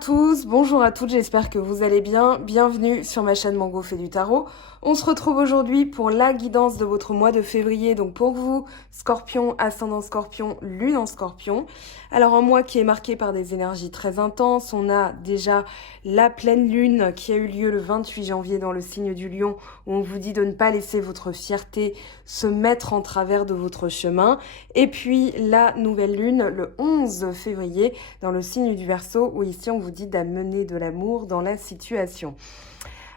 tous, bonjour à toutes, j'espère que vous allez bien. Bienvenue sur ma chaîne Mango fait du tarot. On se retrouve aujourd'hui pour la guidance de votre mois de février. Donc pour vous, Scorpion, ascendant Scorpion, lune en Scorpion. Alors un mois qui est marqué par des énergies très intenses. On a déjà la pleine lune qui a eu lieu le 28 janvier dans le signe du Lion, où on vous dit de ne pas laisser votre fierté se mettre en travers de votre chemin. Et puis la nouvelle lune le 11 février dans le signe du Verseau, où ici on vous dit d'amener de l'amour dans la situation.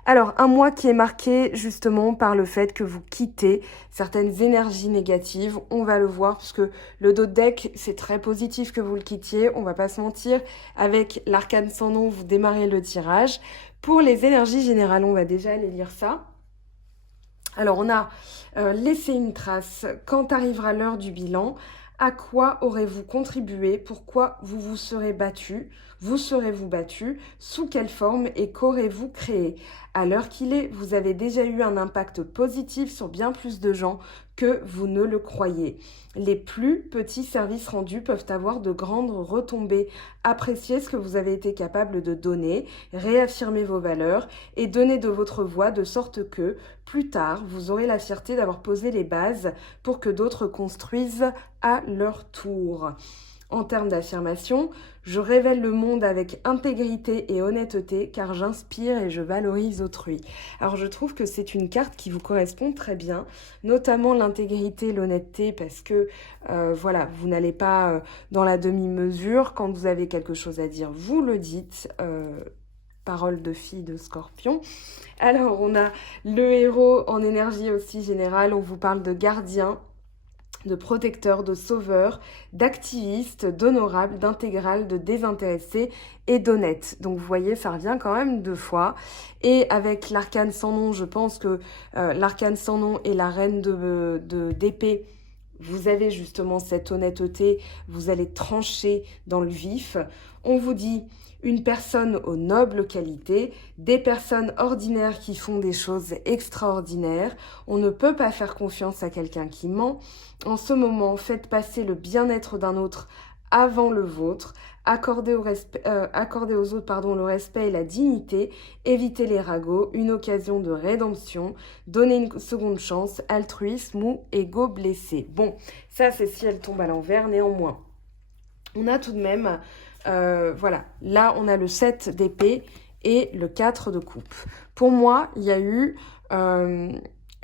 Alors, un mois qui est marqué justement par le fait que vous quittez certaines énergies négatives. On va le voir puisque le dos de deck, c'est très positif que vous le quittiez. On va pas se mentir. Avec l'arcane sans nom, vous démarrez le tirage. Pour les énergies générales, on va déjà aller lire ça. Alors, on a laissé une trace. Quand arrivera l'heure du bilan, à quoi aurez-vous contribué? Pourquoi vous vous serez battu? Vous serez-vous battu? Sous quelle forme et qu'aurez-vous créé? À l'heure qu'il est, vous avez déjà eu un impact positif sur bien plus de gens que vous ne le croyez. Les plus petits services rendus peuvent avoir de grandes retombées. Appréciez ce que vous avez été capable de donner, réaffirmez vos valeurs et donnez de votre voix de sorte que, plus tard, vous aurez la fierté d'avoir posé les bases pour que d'autres construisent à leur tour. En termes d'affirmation, je révèle le monde avec intégrité et honnêteté car j'inspire et je valorise autrui. Alors je trouve que c'est une carte qui vous correspond très bien, notamment l'intégrité, l'honnêteté, parce que voilà, vous n'allez pas dans la demi-mesure. Quand vous avez quelque chose à dire, vous le dites. Parole de fille de Scorpion. Alors on a le héros en énergie aussi générale, on vous parle de gardien, de protecteur, de sauveur, d'activiste, d'honorable, d'intégral, de désintéressé et d'honnête. Donc vous voyez, ça revient quand même 2 fois. Et avec l'arcane sans nom, je pense que l'arcane sans nom et la reine d'épée, vous avez justement cette honnêteté, vous allez trancher dans le vif. On vous dit une personne aux nobles qualités, des personnes ordinaires qui font des choses extraordinaires. On ne peut pas faire confiance à quelqu'un qui ment. En ce moment, faites passer le bien-être d'un autre avant le vôtre. Accordez aux autres le respect et la dignité. Évitez les ragots, une occasion de rédemption. Donnez une seconde chance, altruisme ou ego blessé. Bon, ça c'est si elle tombe à l'envers, néanmoins. On a tout de même... voilà, là on a le 7 d'épée et le 4 de coupe. Pour moi, il y a eu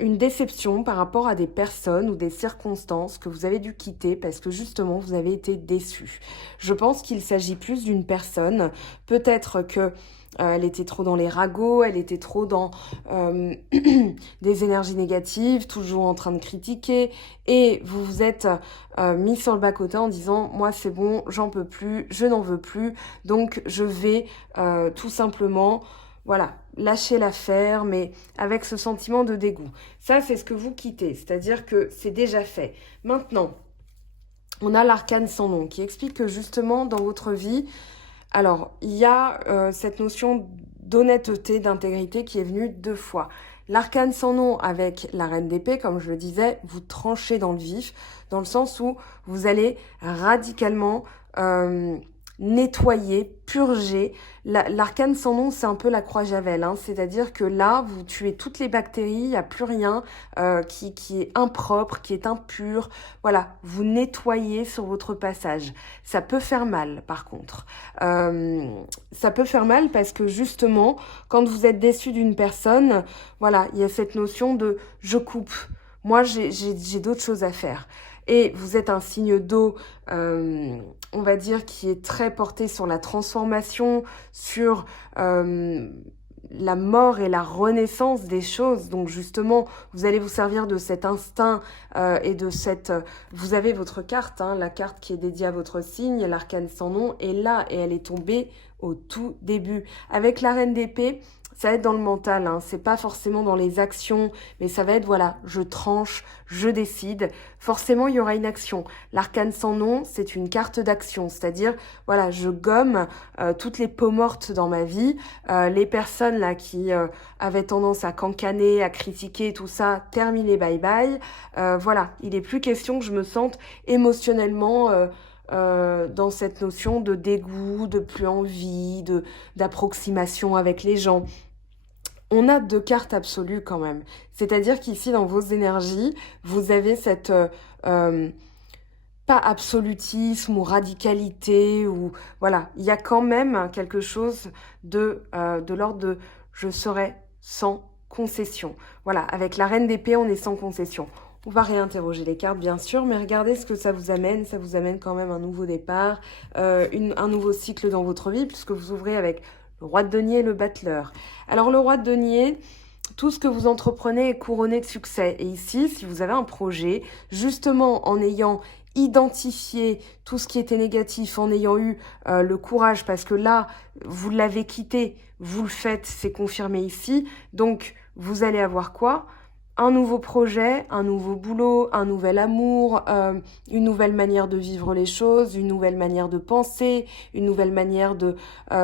une déception par rapport à des personnes ou des circonstances que vous avez dû quitter parce que justement vous avez été déçus. Je pense qu'il s'agit plus d'une personne, peut-être que elle était trop dans les ragots, elle était trop dans des énergies négatives, toujours en train de critiquer, et vous vous êtes mis sur le bas-côté en disant « moi c'est bon, j'en peux plus, je n'en veux plus, donc je vais tout simplement voilà, lâcher l'affaire, mais avec ce sentiment de dégoût ». Ça, c'est ce que vous quittez, c'est-à-dire que c'est déjà fait. Maintenant, on a l'arcane sans nom qui explique que justement dans votre vie, alors, il y a cette notion d'honnêteté, d'intégrité qui est venue 2 fois. L'arcane sans nom avec la reine d'épée, comme je le disais, vous tranchez dans le vif, dans le sens où vous allez radicalement nettoyer, purger. L'arcane sans nom, c'est un peu la croix Javel, hein, c'est-à-dire que là, vous tuez toutes les bactéries, il n'y a plus rien qui est impropre, qui est impur. Voilà, vous nettoyez sur votre passage. Ça peut faire mal, par contre. Ça peut faire mal parce que justement, quand vous êtes déçu d'une personne, voilà, il y a cette notion de « je coupe ». Moi, j'ai d'autres choses à faire. Et vous êtes un signe d'eau, on va dire, qui est très porté sur la transformation, sur la mort et la renaissance des choses. Donc justement, vous allez vous servir de cet instinct et de cette... vous avez votre carte, hein, la carte qui est dédiée à votre signe, l'arcane sans nom, est là et elle est tombée au tout début. Avec la reine d'épée, ça va être dans le mental, hein. C'est pas forcément dans les actions, mais ça va être, voilà, je tranche, je décide. Forcément, il y aura une action. L'arcane sans nom, c'est une carte d'action, c'est-à-dire, voilà, je gomme toutes les peaux mortes dans ma vie, les personnes là qui avaient tendance à cancaner, à critiquer, tout ça, terminé, bye bye. Voilà, il est plus question que je me sente émotionnellement dans cette notion de dégoût, de plus envie, d'approximation avec les gens. On a 2 cartes absolues quand même. C'est-à-dire qu'ici, dans vos énergies, vous avez cette... pas absolutisme ou radicalité, ou voilà, il y a quand même quelque chose de l'ordre de « je serai sans concession ». Voilà, avec la reine d'épée, on est sans concession. On va réinterroger les cartes, bien sûr, mais regardez ce que ça vous amène. Ça vous amène quand même un nouveau départ, un nouveau cycle dans votre vie, puisque vous ouvrez avec le roi de denier et le battleur. Alors, le roi de denier, tout ce que vous entreprenez est couronné de succès. Et ici, si vous avez un projet, justement en ayant identifié tout ce qui était négatif, en ayant eu le courage, parce que là, vous l'avez quitté, vous le faites, c'est confirmé ici. Donc, vous allez avoir quoi ? Un nouveau projet, un nouveau boulot, un nouvel amour, une nouvelle manière de vivre les choses, une nouvelle manière de penser, une nouvelle manière de...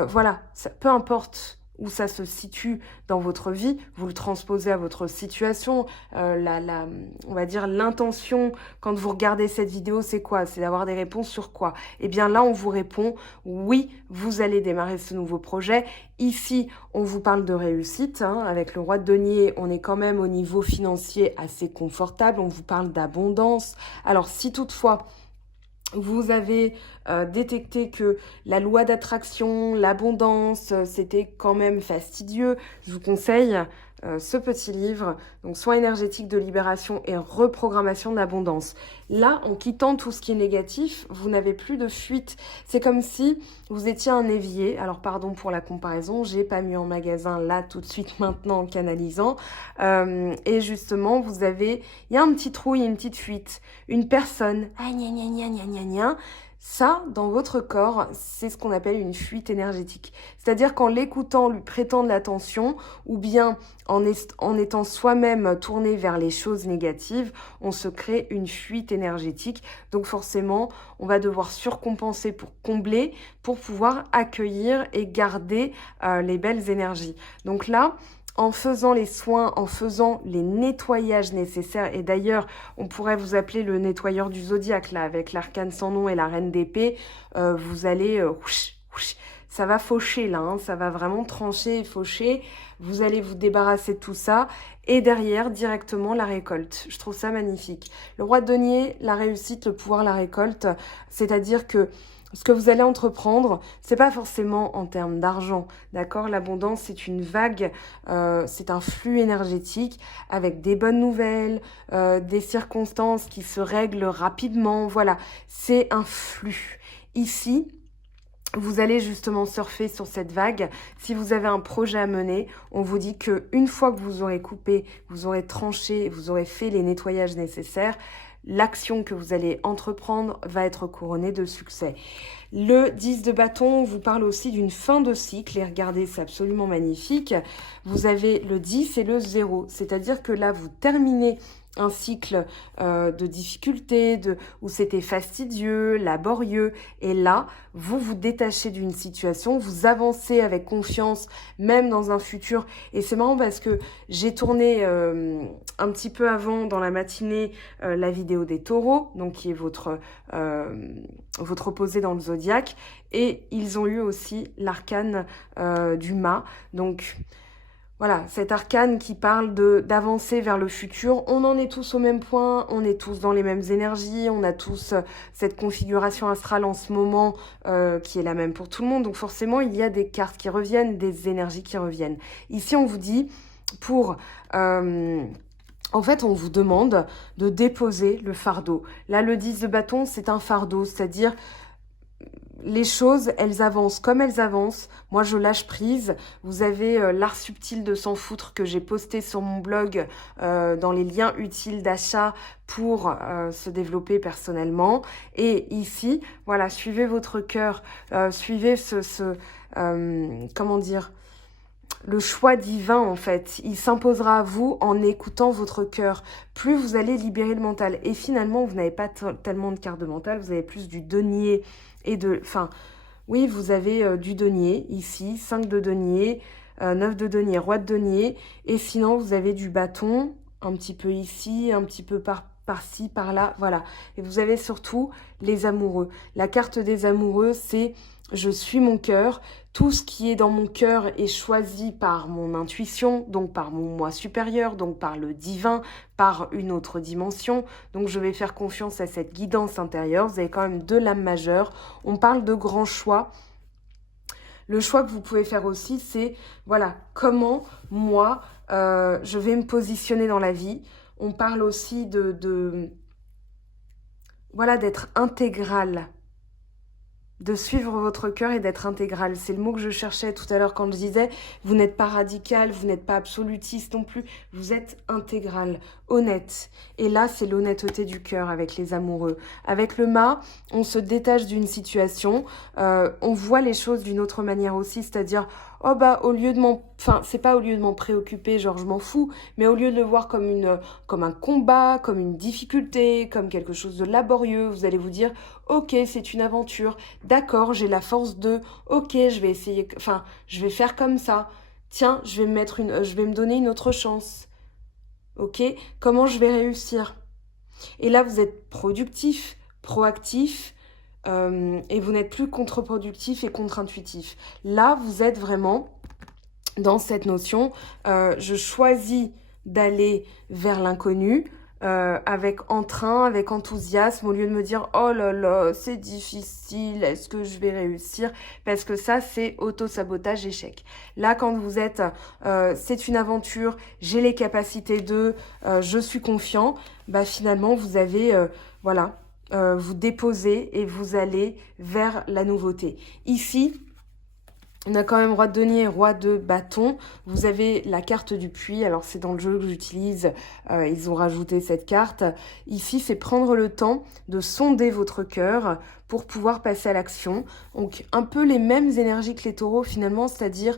voilà, ça, peu importe où ça se situe dans votre vie, vous le transposez à votre situation. On va dire l'intention, quand vous regardez cette vidéo, c'est quoi? C'est d'avoir des réponses sur quoi? Eh bien là, on vous répond, oui, vous allez démarrer ce nouveau projet. Ici, on vous parle de réussite. Avec le roi de denier, on est quand même au niveau financier assez confortable. On vous parle d'abondance. Alors, si toutefois, vous avez détecté que la loi d'attraction, l'abondance, c'était quand même fastidieux, je vous conseille ce petit livre, donc Soins énergétiques de libération et reprogrammation de l'abondance. Là, en quittant tout ce qui est négatif, vous n'avez plus de fuite. C'est comme si vous étiez un évier. Alors, pardon pour la comparaison, j'ai pas mis en magasin là tout de suite maintenant en canalisant. Et justement, il y a un petit trou, il y a une petite fuite. Une personne, ah, gna, gna, gna, gna, gna, gna. Ça, dans votre corps, c'est ce qu'on appelle une fuite énergétique. C'est-à-dire qu'en l'écoutant, lui prêtant de l'attention, ou bien en étant soi-même tourné vers les choses négatives, on se crée une fuite énergétique. Donc forcément, on va devoir surcompenser pour combler, pour pouvoir accueillir et garder les belles énergies. Donc là, en faisant les soins, en faisant les nettoyages nécessaires, et d'ailleurs, on pourrait vous appeler le nettoyeur du zodiaque, là, avec l'arcane sans nom et la reine d'épée, vous allez... ça va faucher, là, ça va vraiment trancher et faucher. Vous allez vous débarrasser de tout ça, et derrière, directement, la récolte. Je trouve ça magnifique. Le roi de denier, la réussite, le pouvoir, la récolte, c'est-à-dire que ce que vous allez entreprendre, c'est pas forcément en termes d'argent, d'accord? L'abondance, c'est une vague, c'est un flux énergétique avec des bonnes nouvelles, des circonstances qui se règlent rapidement, voilà. C'est un flux. Ici, vous allez justement surfer sur cette vague. Si vous avez un projet à mener, on vous dit que une fois que vous aurez coupé, vous aurez tranché, vous aurez fait les nettoyages nécessaires, l'action que vous allez entreprendre va être couronnée de succès. Le 10 de bâton vous parle aussi d'une fin de cycle. Et regardez, c'est absolument magnifique. Vous avez le 10 et le 0. C'est-à-dire que là, vous terminez un cycle de difficultés, où c'était fastidieux, laborieux. Et là, vous vous détachez d'une situation, vous avancez avec confiance, même dans un futur. Et c'est marrant parce que j'ai tourné un petit peu avant, dans la matinée, la vidéo des taureaux, donc qui est votre opposé dans le zodiaque. Et ils ont eu aussi l'arcane du mât. Donc... voilà, cet arcane qui parle d'avancer vers le futur. On en est tous au même point, on est tous dans les mêmes énergies, on a tous cette configuration astrale en ce moment qui est la même pour tout le monde. Donc forcément, il y a des cartes qui reviennent, des énergies qui reviennent. Ici, on vous dit, en fait, on vous demande de déposer le fardeau. Là, le 10 de bâton, c'est un fardeau, c'est-à-dire... les choses, elles avancent comme elles avancent. Moi, je lâche prise. Vous avez l'art subtil de s'en foutre que j'ai posté sur mon blog dans les liens utiles d'achat pour se développer personnellement. Et ici, voilà, suivez votre cœur, suivez comment dire, le choix divin, en fait. Il s'imposera à vous en écoutant votre cœur. Plus vous allez libérer le mental. Et finalement, vous n'avez pas tellement de cartes de mental, vous avez plus du denier. Oui, vous avez du denier ici, 5 de denier, 9 de denier, roi de denier. Et sinon, vous avez du bâton, un petit peu ici, un petit peu par-ci, par-là, voilà. Et vous avez surtout les amoureux. La carte des amoureux, c'est je suis mon cœur. Tout ce qui est dans mon cœur est choisi par mon intuition, donc par mon moi supérieur, donc par le divin, par une autre dimension. Donc je vais faire confiance à cette guidance intérieure. Vous avez quand même deux lames majeures. On parle de grands choix. Le choix que vous pouvez faire aussi, c'est, voilà, comment moi, je vais me positionner dans la vie. On parle aussi voilà, d'être intégral, de suivre votre cœur et d'être intégral. C'est le mot que je cherchais tout à l'heure quand je disais, vous n'êtes pas radical, vous n'êtes pas absolutiste non plus, vous êtes intégral, honnête. Et là, c'est l'honnêteté du cœur avec les amoureux. Avec le mât, on se détache d'une situation, on voit les choses d'une autre manière aussi, c'est-à-dire, oh bah, au lieu de enfin, c'est pas au lieu de m'en préoccuper, genre je m'en fous, mais au lieu de le voir comme un combat, comme une difficulté, comme quelque chose de laborieux, vous allez vous dire, ok, c'est une aventure, d'accord, j'ai la force de, ok, je vais essayer, enfin, je vais faire comme ça, tiens, je vais me donner une autre chance, ok, comment je vais réussir? Et là, vous êtes productif, proactif, et vous n'êtes plus contre-productif et contre-intuitif. Là, vous êtes vraiment dans cette notion, je choisis d'aller vers l'inconnu, avec entrain, avec enthousiasme, au lieu de me dire oh là là, c'est difficile, est-ce que je vais réussir? Parce que ça, c'est auto-sabotage, échec. Là, quand vous êtes, c'est une aventure, j'ai les capacités je suis confiant, bah finalement, vous avez, voilà, vous déposez et vous allez vers la nouveauté. Ici, on a quand même roi de denier et roi de bâton. Vous avez la carte du puits. Alors, c'est dans le jeu que j'utilise. Ils ont rajouté cette carte. Ici, c'est prendre le temps de sonder votre cœur pour pouvoir passer à l'action. Donc, un peu les mêmes énergies que les taureaux, finalement. C'est-à-dire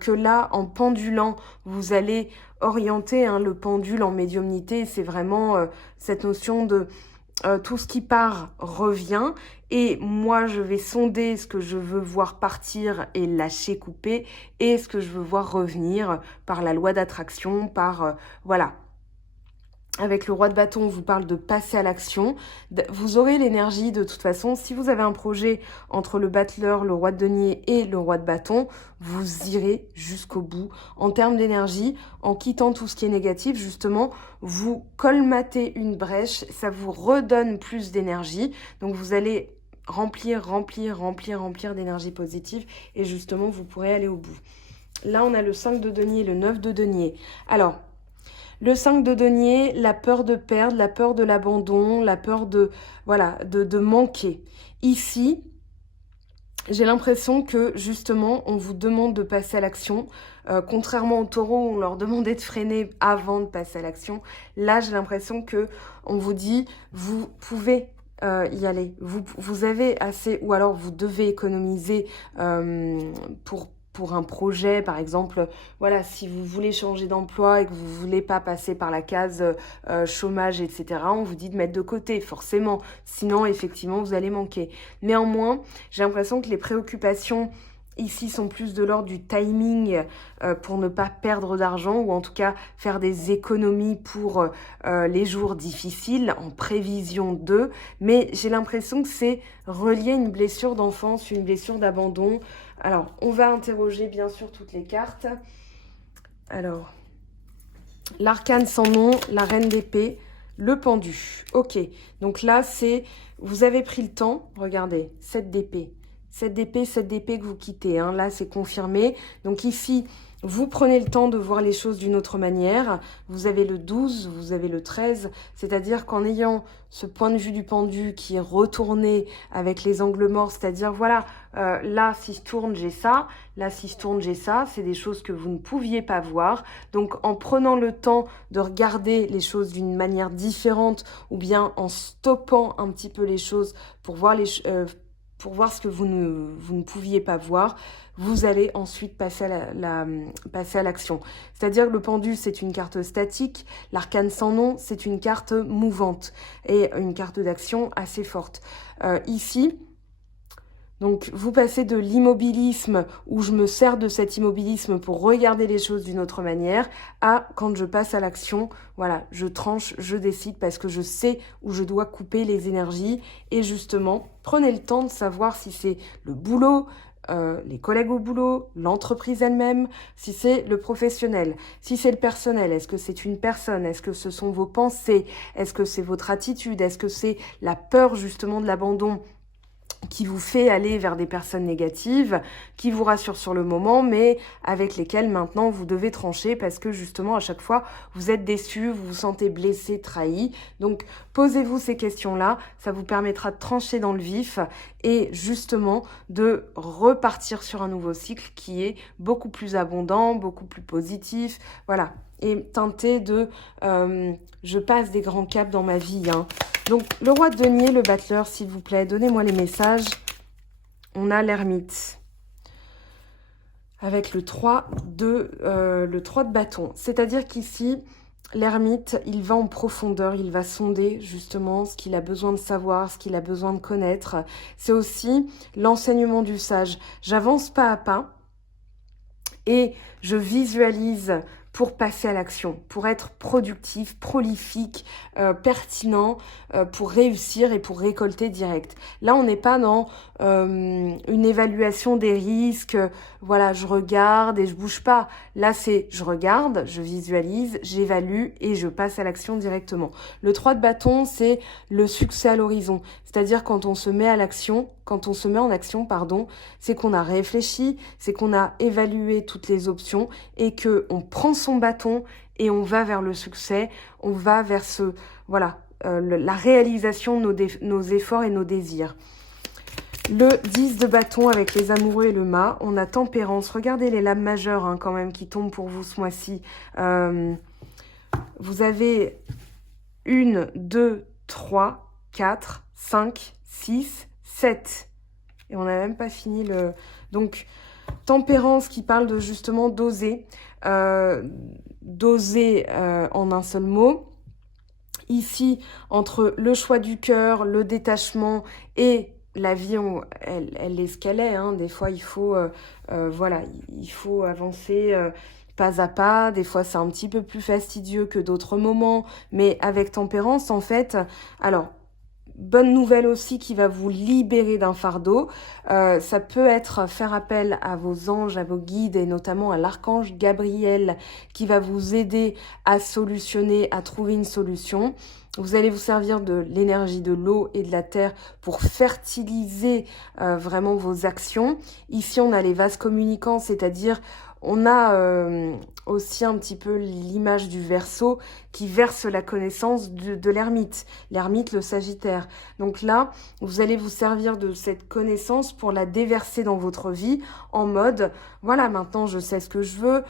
que là, en pendulant, vous allez orienter le pendule en médiumnité. C'est vraiment cette notion de... tout ce qui part revient et moi je vais sonder ce que je veux voir partir et lâcher couper et ce que je veux voir revenir par la loi d'attraction, par voilà. Avec le roi de bâton, on vous parle de passer à l'action. Vous aurez l'énergie de toute façon. Si vous avez un projet entre le battleur, le roi de denier et le roi de bâton, vous irez jusqu'au bout. En termes d'énergie, en quittant tout ce qui est négatif, justement, vous colmatez une brèche. Ça vous redonne plus d'énergie. Donc, vous allez remplir d'énergie positive. Et justement, vous pourrez aller au bout. Là, on a le 5 de denier, le 9 de denier. Alors... Le 5 de denier, la peur de perdre, la peur de l'abandon, la peur de manquer. Ici, j'ai l'impression que justement, on vous demande de passer à l'action. Contrairement aux taureaux, où on leur demandait de freiner avant de passer à l'action. Là, j'ai l'impression que on vous dit, vous pouvez y aller. Vous avez assez, ou alors vous devez économiser pour un projet, par exemple, voilà, si vous voulez changer d'emploi et que vous voulez pas passer par la case chômage, etc., on vous dit de mettre de côté, forcément. Sinon, effectivement, vous allez manquer. Néanmoins, j'ai l'impression que les préoccupations ici sont plus de l'ordre du timing pour ne pas perdre d'argent ou en tout cas faire des économies pour les jours difficiles en prévision d'eux. Mais j'ai l'impression que c'est relié à une blessure d'enfance, une blessure d'abandon. Alors, on va interroger bien sûr toutes les cartes. Alors, l'arcane sans nom, la reine d'épée, le pendu. Ok, donc là, c'est... Vous avez pris le temps, regardez, 7 d'épée. 7 d'épée que vous quittez. Hein. Là, c'est confirmé. Donc ici, vous prenez le temps de voir les choses d'une autre manière. Vous avez le 12, vous avez le 13. C'est-à-dire qu'en ayant ce point de vue du pendu qui est retourné avec les angles morts, c'est-à-dire, voilà, là, si je tourne, j'ai ça. Là, si je tourne, j'ai ça. C'est des choses que vous ne pouviez pas voir. Donc, en prenant le temps de regarder les choses d'une manière différente ou bien en stoppant un petit peu les choses pour voir pour voir ce que vous ne pouviez pas voir, vous allez ensuite passer à l'action. C'est-à-dire que le pendu, c'est une carte statique, l'arcane sans nom, c'est une carte mouvante et une carte d'action assez forte. Ici, Donc, vous passez de l'immobilisme où je me sers de cet immobilisme pour regarder les choses d'une autre manière à quand je passe à l'action, voilà, je tranche, je décide parce que je sais où je dois couper les énergies. Et justement, prenez le temps de savoir si c'est le boulot, les collègues au boulot, l'entreprise elle-même, si c'est le professionnel, si c'est le personnel, est-ce que c'est une personne, est-ce que ce sont vos pensées, est-ce que c'est votre attitude, est-ce que c'est la peur justement de l'abandon qui vous fait aller vers des personnes négatives, qui vous rassurent sur le moment, mais avec lesquelles maintenant vous devez trancher parce que justement à chaque fois vous êtes déçu, vous vous sentez blessé, trahi. Donc posez-vous ces questions-là, ça vous permettra de trancher dans le vif et justement de repartir sur un nouveau cycle qui est beaucoup plus abondant, beaucoup plus positif, voilà. Et teinté de je passe des grands caps dans ma vie, hein. Donc, le roi de denier, le battleur, s'il vous plaît, donnez-moi les messages. On a l'ermite. Avec le 3 de bâton. C'est-à-dire qu'ici, l'ermite, il va en profondeur, il va sonder justement ce qu'il a besoin de savoir, ce qu'il a besoin de connaître. C'est aussi l'enseignement du sage. J'avance pas à pas et je visualise pour passer à l'action, pour être productif, prolifique, pertinent, pour réussir et pour récolter direct. Là, on n'est pas dans une évaluation des risques, voilà, je regarde et je bouge pas. Là, c'est je regarde, je visualise, j'évalue et je passe à l'action directement. Le 3 de bâton, c'est le succès à l'horizon. C'est-à-dire quand on se met à l'action, quand on se met en action, pardon, c'est qu'on a réfléchi, c'est qu'on a évalué toutes les options et que on prend son bâton et on va vers le succès, on va vers la réalisation de nos efforts et nos désirs. Le 10 de bâton avec les amoureux et le mât, on a tempérance. Regardez les lames majeures hein, quand même qui tombent pour vous ce mois-ci. Vous avez 1, 2, 3, 4, 5, 6, 7. Et on n'a même pas fini le... Donc, tempérance qui parle de justement d'oser. D'oser en un seul mot. Ici, entre le choix du cœur, le détachement et la vie, elle est ce qu'elle est. Hein. Des fois, il faut avancer pas à pas. Des fois, c'est un petit peu plus fastidieux que d'autres moments. Mais avec tempérance, en fait, alors... Bonne nouvelle aussi qui va vous libérer d'un fardeau. Ça peut être faire appel à vos anges, à vos guides et notamment à l'archange Gabriel qui va vous aider à solutionner, à trouver une solution. Vous allez vous servir de l'énergie de l'eau et de la terre pour fertiliser vraiment vos actions. Ici, on a les vases communicants, c'est-à-dire on a aussi un petit peu l'image du Verseau qui verse la connaissance de l'ermite. L'ermite, le Sagittaire. Donc là, vous allez vous servir de cette connaissance pour la déverser dans votre vie en mode, voilà, maintenant je sais ce que je veux.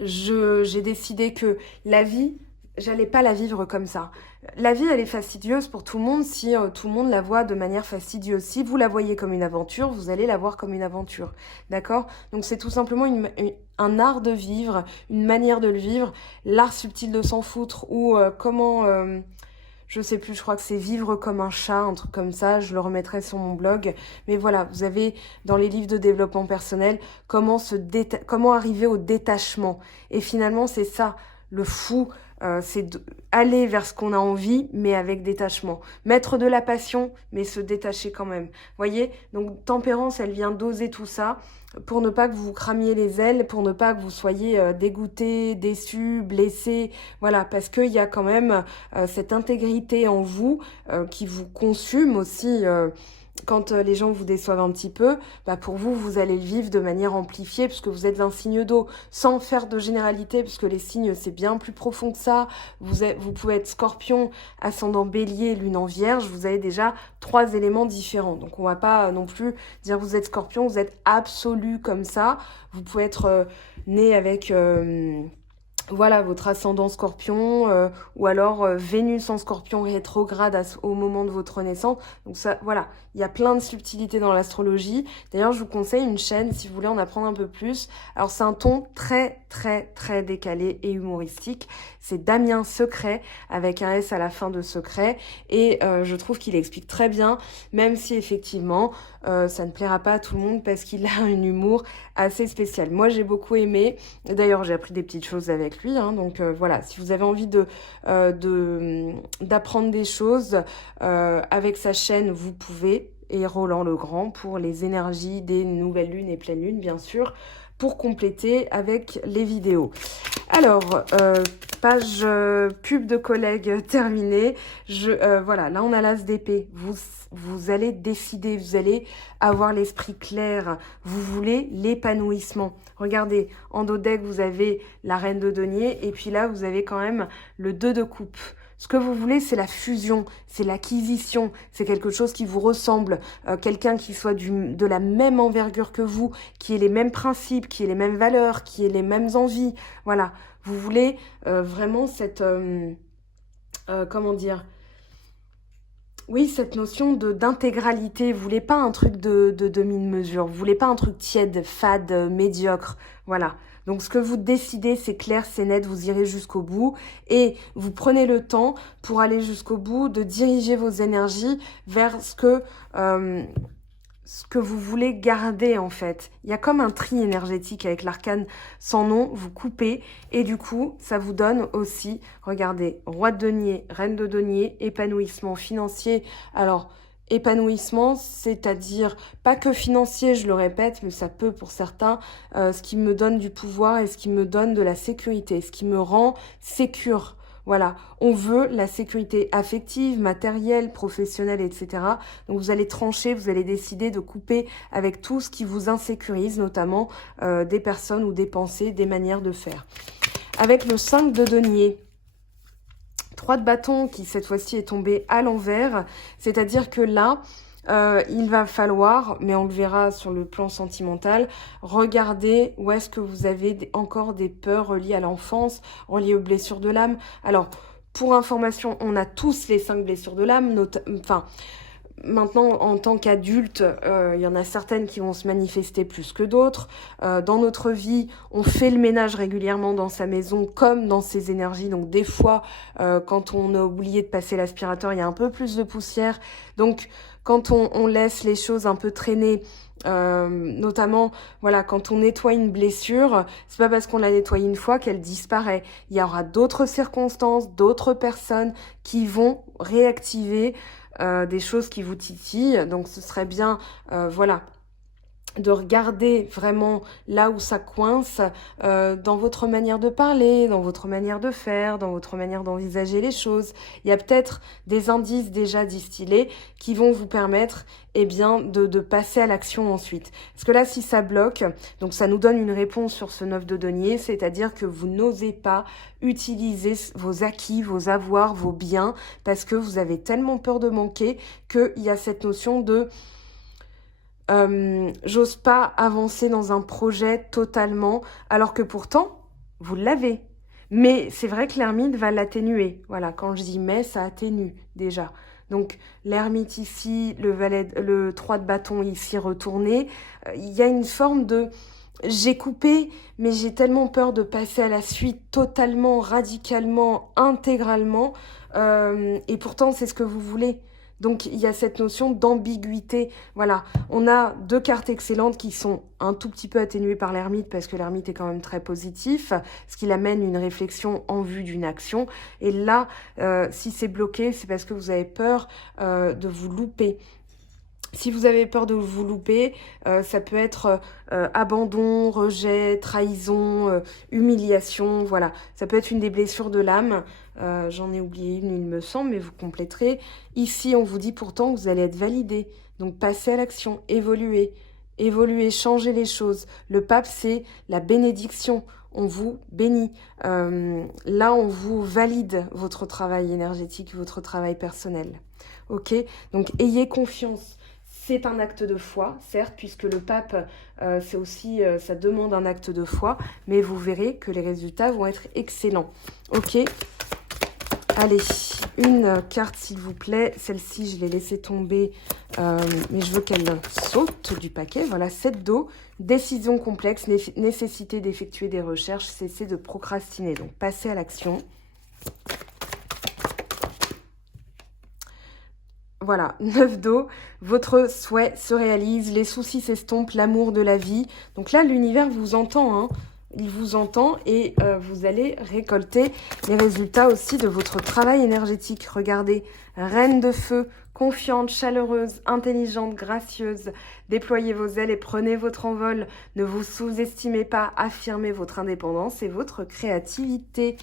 J'ai décidé que la vie, j'allais pas la vivre comme ça. La vie, elle est fastidieuse pour tout le monde si tout le monde la voit de manière fastidieuse. Si vous la voyez comme une aventure, vous allez la voir comme une aventure. D'accord? Donc c'est tout simplement un art de vivre, une manière de le vivre, l'art subtil de s'en foutre ou je sais plus, je crois que c'est vivre comme un chat, un truc comme ça, je le remettrai sur mon blog. Mais voilà, vous avez dans les livres de développement personnel comment arriver au détachement. Et finalement, c'est ça, le fou, c'est aller vers ce qu'on a envie, mais avec détachement. Mettre de la passion, mais se détacher quand même. Voyez? Donc, tempérance, elle vient doser tout ça pour ne pas que vous cramiez les ailes, pour ne pas que vous soyez dégoûté, déçu, blessé. Voilà, parce qu'il y a quand même cette intégrité en vous qui vous consume aussi. Quand les gens vous déçoivent un petit peu, bah pour vous, vous allez le vivre de manière amplifiée puisque vous êtes un signe d'eau, sans faire de généralité puisque les signes, c'est bien plus profond que ça. Vous pouvez être scorpion, ascendant bélier, lune en vierge, vous avez déjà 3 éléments différents. Donc on va pas non plus dire vous êtes scorpion, vous êtes absolu comme ça. Vous pouvez être né avec... voilà, votre ascendant Scorpion, ou alors Vénus en Scorpion rétrograde au moment de votre naissance. Donc ça, voilà, il y a plein de subtilités dans l'astrologie. D'ailleurs, je vous conseille une chaîne si vous voulez en apprendre un peu plus. Alors c'est un ton très très très décalé et humoristique. C'est Damien Secret avec un S à la fin de Secret, et je trouve qu'il explique très bien, même si effectivement ça ne plaira pas à tout le monde parce qu'il a un humour assez spécial. Moi j'ai beaucoup aimé. D'ailleurs, j'ai appris des petites choses avec lui, hein, donc voilà, si vous avez envie d'apprendre des choses avec sa chaîne, vous pouvez. Et Roland Legrand pour les énergies des nouvelles lunes et pleines lunes, bien sûr, pour compléter avec les vidéos. Alors, page pub de collègues terminée. Voilà, là on a l'as d'épée. Vous allez décider, vous allez avoir l'esprit clair. Vous voulez l'épanouissement. Regardez, en dos deck, vous avez la reine de denier. Et puis là, vous avez quand même le 2 de coupe. Ce que vous voulez, c'est la fusion, c'est l'acquisition, c'est quelque chose qui vous ressemble, quelqu'un qui soit de la même envergure que vous, qui ait les mêmes principes, qui ait les mêmes valeurs, qui ait les mêmes envies. Voilà, vous voulez vraiment cette... comment dire ? Oui, cette notion d'intégralité. Vous voulez pas un truc de demi-mesure. Vous voulez pas un truc tiède, fade, médiocre. Voilà. Donc, ce que vous décidez, c'est clair, c'est net, vous irez jusqu'au bout. Et vous prenez le temps pour aller jusqu'au bout, de diriger vos énergies vers ce que vous voulez garder, en fait. Il y a comme un tri énergétique avec l'arcane sans nom, vous coupez, et du coup, ça vous donne aussi, regardez, roi de denier, reine de denier, épanouissement financier. Alors, épanouissement, c'est-à-dire, pas que financier, je le répète, mais ça peut pour certains, ce qui me donne du pouvoir et ce qui me donne de la sécurité, ce qui me rend sécure. Voilà, on veut la sécurité affective, matérielle, professionnelle, etc. Donc vous allez trancher, vous allez décider de couper avec tout ce qui vous insécurise, notamment des personnes ou des pensées, des manières de faire. Avec le 5 de denier, 3 de bâton qui cette fois-ci est tombé à l'envers, c'est-à-dire que là, il va falloir, mais on le verra sur le plan sentimental, regarder où est-ce que vous avez encore des peurs reliées à l'enfance, reliées aux blessures de l'âme. Alors, pour information, on a tous les 5 blessures de l'âme, maintenant, en tant qu'adulte, il y en a certaines qui vont se manifester plus que d'autres. Dans notre vie, on fait le ménage régulièrement dans sa maison comme dans ses énergies. Donc des fois, quand on a oublié de passer l'aspirateur, il y a un peu plus de poussière. Donc quand on laisse les choses un peu traîner, notamment, voilà, quand on nettoie une blessure, c'est pas parce qu'on l'a nettoyée une fois qu'elle disparaît. Il y aura d'autres circonstances, d'autres personnes qui vont réactiver des choses qui vous titillent. Donc ce serait bien, voilà, de regarder vraiment là où ça coince, dans votre manière de parler, dans votre manière de faire, dans votre manière d'envisager les choses. Il y a peut-être des indices déjà distillés qui vont vous permettre de passer à l'action ensuite. Parce que là, si ça bloque, donc ça nous donne une réponse sur ce 9 de denier, c'est-à-dire que vous n'osez pas utiliser vos acquis, vos avoirs, vos biens, parce que vous avez tellement peur de manquer qu'il y a cette notion de j'ose pas avancer dans un projet totalement, alors que pourtant, vous l'avez. Mais c'est vrai que l'ermite va l'atténuer. Voilà, quand je dis mais, ça atténue déjà. Donc l'ermite ici, le 3 de bâton ici retourné, il y a une forme de j'ai coupé, mais j'ai tellement peur de passer à la suite totalement, radicalement, intégralement, et pourtant c'est ce que vous voulez. Donc il y a cette notion d'ambiguïté. Voilà, on a 2 cartes excellentes qui sont un tout petit peu atténuées par l'ermite parce que l'ermite est quand même très positif, ce qui amène une réflexion en vue d'une action. Et là, si c'est bloqué, c'est parce que vous avez peur de vous louper. Si vous avez peur de vous louper, ça peut être abandon, rejet, trahison, humiliation, voilà. Ça peut être une des blessures de l'âme. J'en ai oublié une, il me semble, mais vous compléterez. Ici, on vous dit pourtant que vous allez être validé. Donc, passez à l'action, évoluez, changez les choses. Le pape, c'est la bénédiction. On vous bénit. Là, on vous valide votre travail énergétique, votre travail personnel. Ok ? Donc, ayez confiance. C'est un acte de foi, certes, puisque le pape, c'est aussi, ça demande un acte de foi, mais vous verrez que les résultats vont être excellents. Ok, allez, une carte s'il vous plaît. Celle-ci, je l'ai laissée tomber, mais je veux qu'elle saute du paquet. Voilà, 7 d'eau, décision complexe, nécessité d'effectuer des recherches, cesser de procrastiner. Donc, passez à l'action. Voilà, 9 d'eau, votre souhait se réalise, les soucis s'estompent, l'amour de la vie. Donc là, l'univers vous entend, hein. Il vous entend et vous allez récolter les résultats aussi de votre travail énergétique. Regardez, reine de feu, confiante, chaleureuse, intelligente, gracieuse. Déployez vos ailes et prenez votre envol. Ne vous sous-estimez pas, affirmez votre indépendance et votre créativité.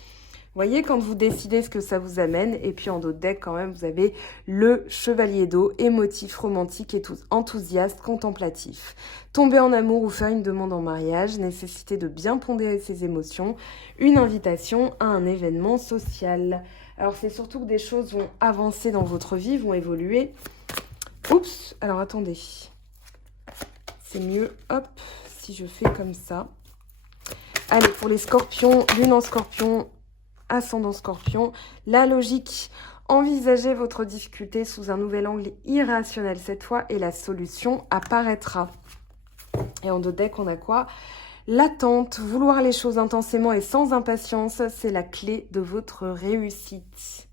Voyez, quand vous décidez ce que ça vous amène, et puis en d'autres decks quand même, vous avez le chevalier d'eau, émotif, romantique et enthousiaste, contemplatif. Tomber en amour ou faire une demande en mariage, nécessité de bien pondérer ses émotions, une invitation à un événement social. Alors c'est surtout que des choses vont avancer dans votre vie, vont évoluer. Oups, alors attendez. C'est mieux, hop, si je fais comme ça. Allez, pour les scorpions, lune en scorpion, ascendant scorpion, la logique, envisagez votre difficulté sous un nouvel angle irrationnel cette fois et la solution apparaîtra. Et en dos deck, on a quoi? L'attente, vouloir les choses intensément et sans impatience, c'est la clé de votre réussite.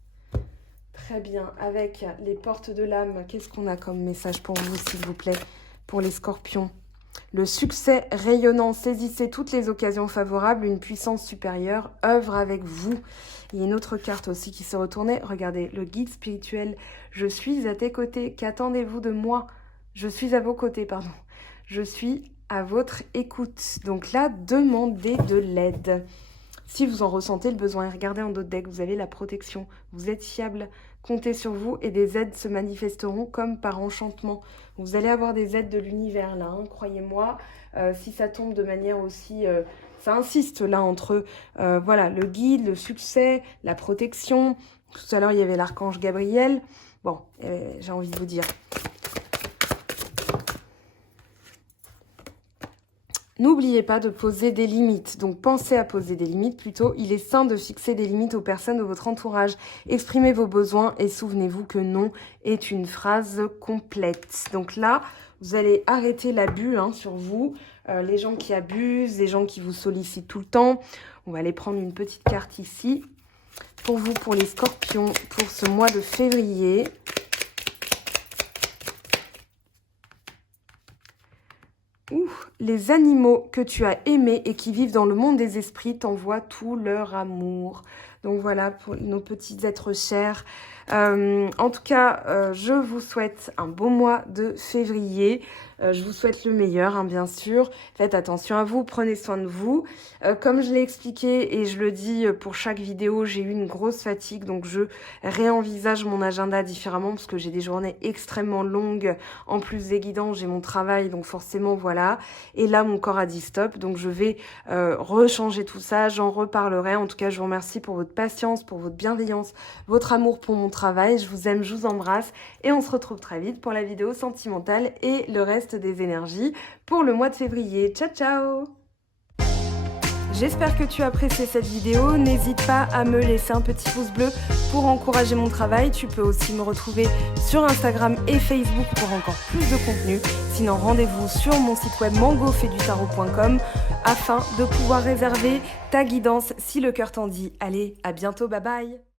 Très bien, avec les portes de l'âme, qu'est-ce qu'on a comme message pour vous, s'il vous plaît, pour les scorpions? Le succès rayonnant, saisissez toutes les occasions favorables, une puissance supérieure œuvre avec vous. Il y a une autre carte aussi qui se retournait. Regardez, le guide spirituel. Je suis à tes côtés. Qu'attendez-vous de moi? Je suis à vos côtés, pardon. Je suis à votre écoute. Donc là, demandez de l'aide. Si vous en ressentez le besoin, regardez en d'autres decks, vous avez la protection. Vous êtes fiable, comptez sur vous et des aides se manifesteront comme par enchantement. Vous allez avoir des aides de l'univers là, hein, croyez-moi. Si ça tombe de manière aussi... ça insiste là entre voilà, le guide, le succès, la protection. Tout à l'heure, il y avait l'archange Gabriel. Bon, j'ai envie de vous dire... N'oubliez pas de poser des limites. Donc, pensez à poser des limites plutôt. Il est sain de fixer des limites aux personnes de votre entourage. Exprimez vos besoins et souvenez-vous que non est une phrase complète. Donc là, vous allez arrêter l'abus sur vous. Les gens qui abusent, les gens qui vous sollicitent tout le temps. On va aller prendre une petite carte ici. Pour vous, pour les scorpions, pour ce mois de février. Les animaux que tu as aimés et qui vivent dans le monde des esprits t'envoient tout leur amour. Donc voilà, pour nos petits êtres chers. En tout cas, je vous souhaite un beau mois de février. Je vous souhaite le meilleur, bien sûr. Faites attention à vous, prenez soin de vous. Comme je l'ai expliqué et je le dis pour chaque vidéo, j'ai eu une grosse fatigue. Donc je réenvisage mon agenda différemment parce que j'ai des journées extrêmement longues. En plus des guidants, j'ai mon travail. Donc forcément, voilà. Et là, mon corps a dit stop. Donc je vais rechanger tout ça. J'en reparlerai. En tout cas, je vous remercie pour votre patience, pour votre bienveillance, votre amour pour mon travail. Je vous aime, je vous embrasse. Et on se retrouve très vite pour la vidéo sentimentale et le reste des énergies pour le mois de février. Ciao, ciao! J'espère que tu as apprécié cette vidéo. N'hésite pas à me laisser un petit pouce bleu pour encourager mon travail. Tu peux aussi me retrouver sur Instagram et Facebook pour encore plus de contenu. Sinon, rendez-vous sur mon site web mangofaidutarot.com afin de pouvoir réserver ta guidance si le cœur t'en dit. Allez, à bientôt, bye bye!